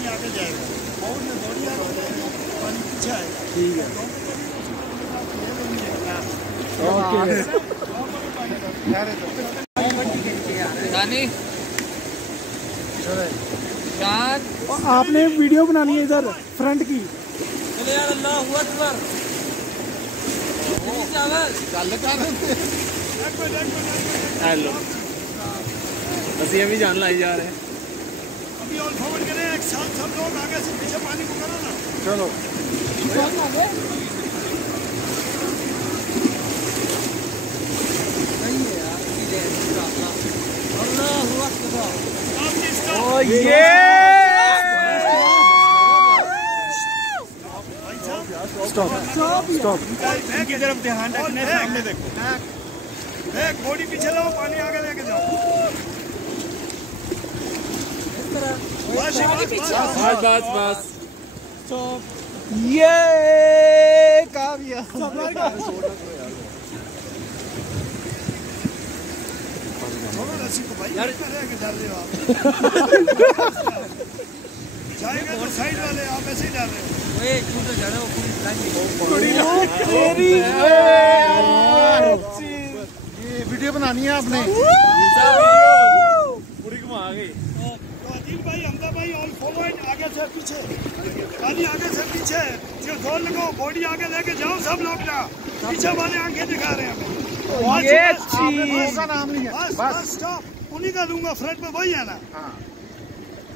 पानी आगे जाएगा, और में बॉडी आगे जाएगी, पानी पीछे आएगा। ठीक है। आपने वीडियो बनानी है इधर फ्रंट की। हेलो बस ये भी जान लाई जा रहे हैं। अभी ऑल फॉरवर्ड करें, एक साथ सब लोग आगे से पीछे पानी को करो ना। चलो स्टॉप स्टॉप। बैक की तरफ ध्यान रखने, सामने देखो। बैक बॉडी पीछे लाओ, पानी आगे लेके जाओ। बस बस ये काबिया रस्सी को भाई डाल रहे हो आप। जाएगा तो साइड वाले, आप ऐसे ही डाल रहे हो। ये वीडियो बनानी है आपने। पूरी घुमा गई। तो अजील भाई, हमदा भाई, ऑल फॉरवर्ड, आगे से पीछे, खाली आगे से पीछे, जो जोर लगाओ, बॉडी आगे लेके जाओ सब लोग ना। पीछे वाले आंखें दिखा रहे हैं हमें। ये चीज का नाम नहीं है। बस स्टॉप, उन्हीं का दूंगा, फ्रंट में वही है ना।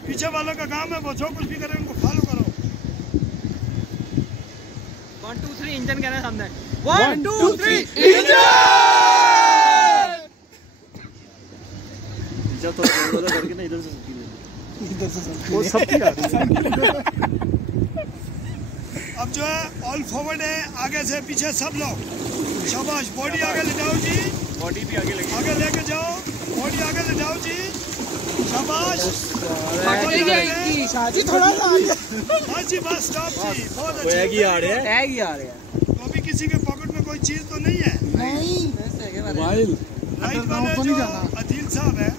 पीछे वालों का काम है, वो जो कुछ भी करें उनको फॉलो करो। 1 2 3 इंजन कहना सामने। 1 2 3 इंजन। जब तो करके ना इधर से वो सबकी आ रही है। अब जो है ऑल फॉरवर्ड है, आगे से पीछे सब लोग। शाबाश, बॉडी आगे ले जाओ जी। बॉडी भी आगे लगी। आगे लेके जाओ, बॉडी आगे ले जाओ जी। शाबाश। शादी थोड़ा सा बस जी, बस स्टॉप जी। बहुत अच्छे। आ रहे हैं। तो अभी किसी के पॉकेट में कोई चीज तो नहीं है? नहीं। मोबाइल राइट वाले जो अदील साहब है,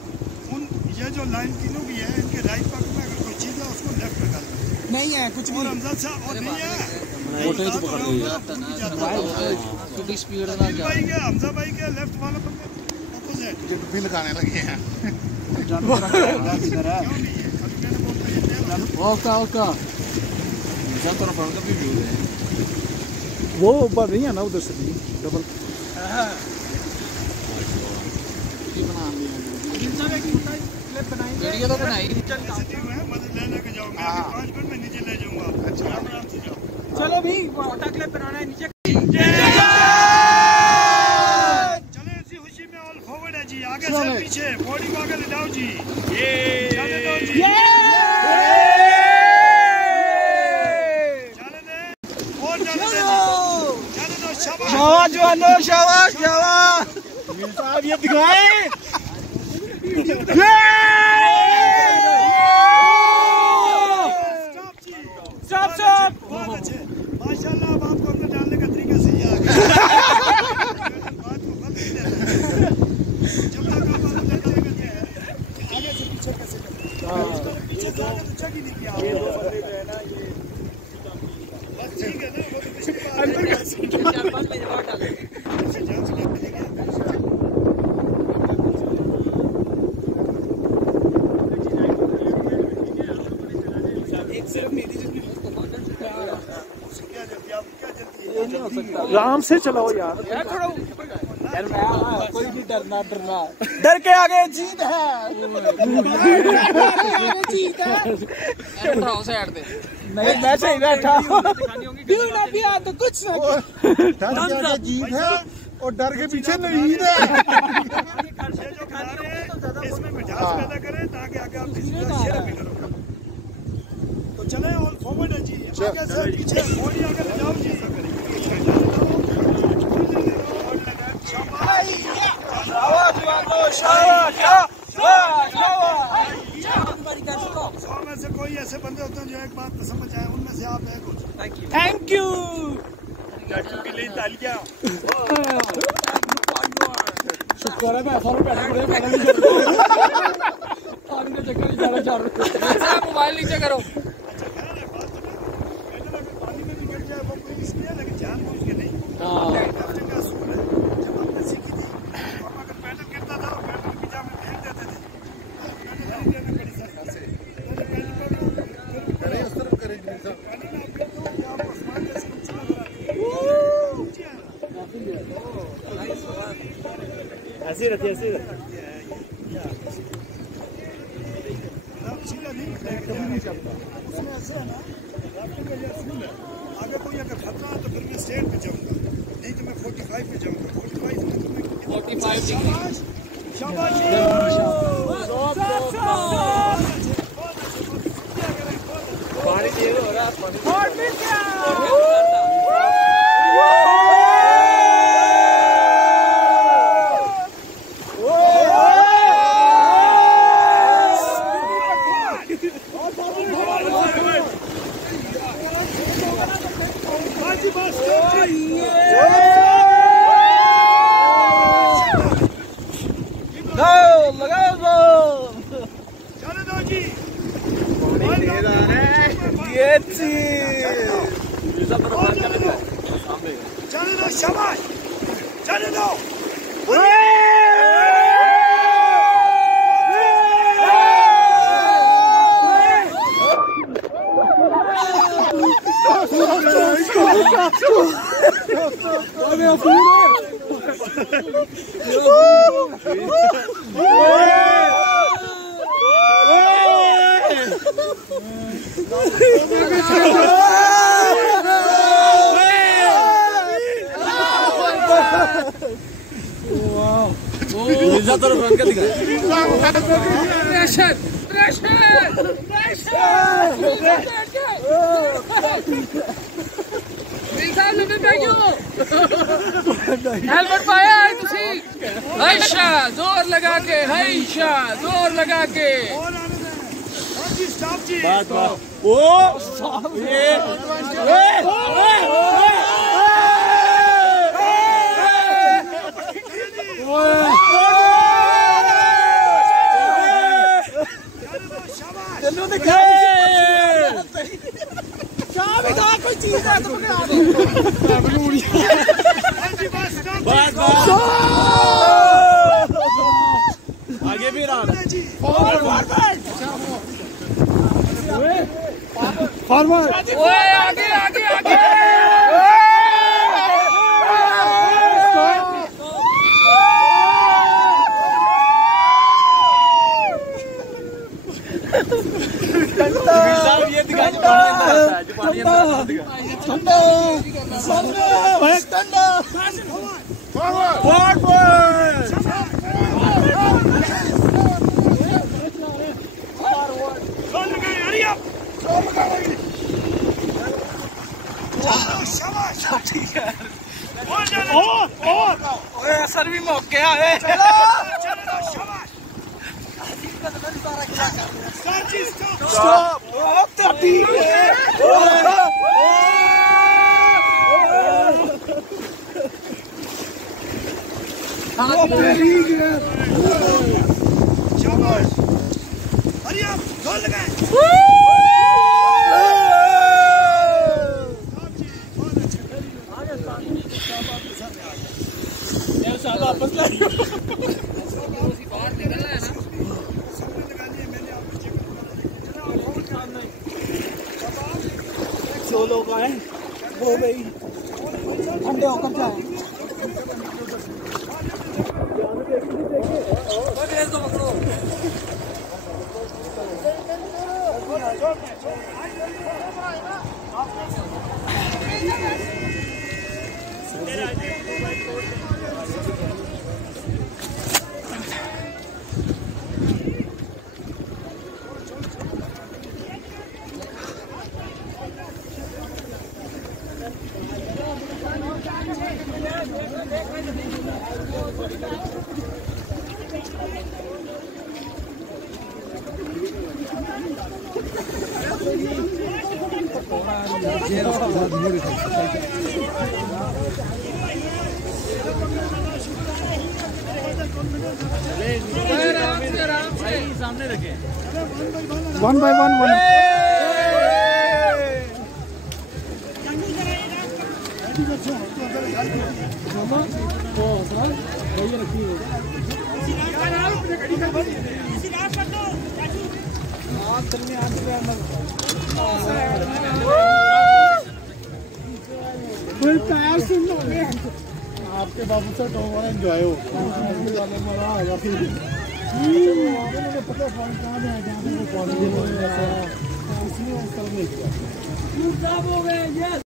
उन ये जो लाइन तीनों भी है, इनके राइट पॉकेट में अगर कोई चीज है उसको लेफ्ट में डाल दो। नहीं है कुछ भी। और हमजा साहब और नहीं है। फोटो तो पकड़ रही है। स्पीड भाई के, हमजा भाई के लेफ्ट वाले पर अपोजिट जो डुब्बी लगाने लगे हैं। क्यों नहीं है? अभी मैंने बोलता है ओका इंसान तो फ्रंट का भी व्यू है। वो ऊपर नहीं है ना, उधर से भी डबल। वीडियो तो बनाई। मदद लेने के जाओ, मैं 5 मिनट में नीचे ले जाऊंगा। अच्छा, आराम से जाओ। चलो भी फोटो क्लिप बनाना है नीचे। चले इसी खुशी में ऑल फॉरवर्ड है जी, आगे से पीछे, बॉडी को आगे ले जाओ जी। ये चले दो जी। चले दे और चले दे जी। चले दो। शाबाश जवानो, शाबाश शाबाश। साहब ये दिखाएं। स्टॉप। बहुत अच्छे, माशाल्लाह। अब आपको अपने डालने का तरीका सही आ गया। बात को फल नहीं देना। जब तक आप अपने डालने का आगे से पीछे कैसे करते हैं? पीछे तो आगे तो चढ़ ही नहीं किया। ये दो बंदे जो है ना, ये बस ठीक है ना, वो तो पिछली बार आराम से चलाओ यार थोड़ा यार। कोई नहीं डरना डर के आगे जीत है। जीत है। साइड पे नहीं, मैं सही बैठा हूं। तो कुछ ना डर के आगे जीत है और डर के पीछे नहीं है। इसमें मिठास पैदा करें ताकि आगे आप शेयर भी करो। तो चले ऑल फॉरवर्ड है जी, आगे से पीछे, बॉडी आगे ले जाओ जी। में से कोई ऐसे बंदे होते हैं जो एक बात तो समझ आए, उनमें से आप एक हो। Thank you. लड़कियों के लिए तालियां। शुक्र है मैं फॉलो बैठा मोबाइल नीचे करो। राफ्टिंग का असूल है। जब हमने सीखी थी तो हम अगर पैडल गिरता था और पैडल की जाम में फेंक देते थे। मैंने बड़ी सारी करें उस तरफ करें जी साहब। ऐसे रखिए ऐसे सीधा नहीं चलता उसमें ऐसे है ना राफ्टिंग का ये असूल है। अगर कोई अगर खतरा है तो फिर मैं स्टेट पे जाऊंगा, नहीं तो मैं 45 पे जाऊंगा। 45 में तो मैं 45 शाबाश शाबाश पानी चाहिए हो रहा है। चले दो शाबाश चले दो हेलमेट पाया है तुसी हैशा जोर लगा के हैशा जोर लगा के स्टॉप जी बात ओ ये कोई चीज है तो आगे भी रहा फॉरवर्ड ओए आगे आगे आगे ये दिखा जो पानी अंदर ठंडा सर भी मौके आए वापस ला जो लोग आए वो गई ठंडे होकर जाए सामने रखे 1 by 1 आपके बाबू से तो बड़ा एंजॉय हो गया।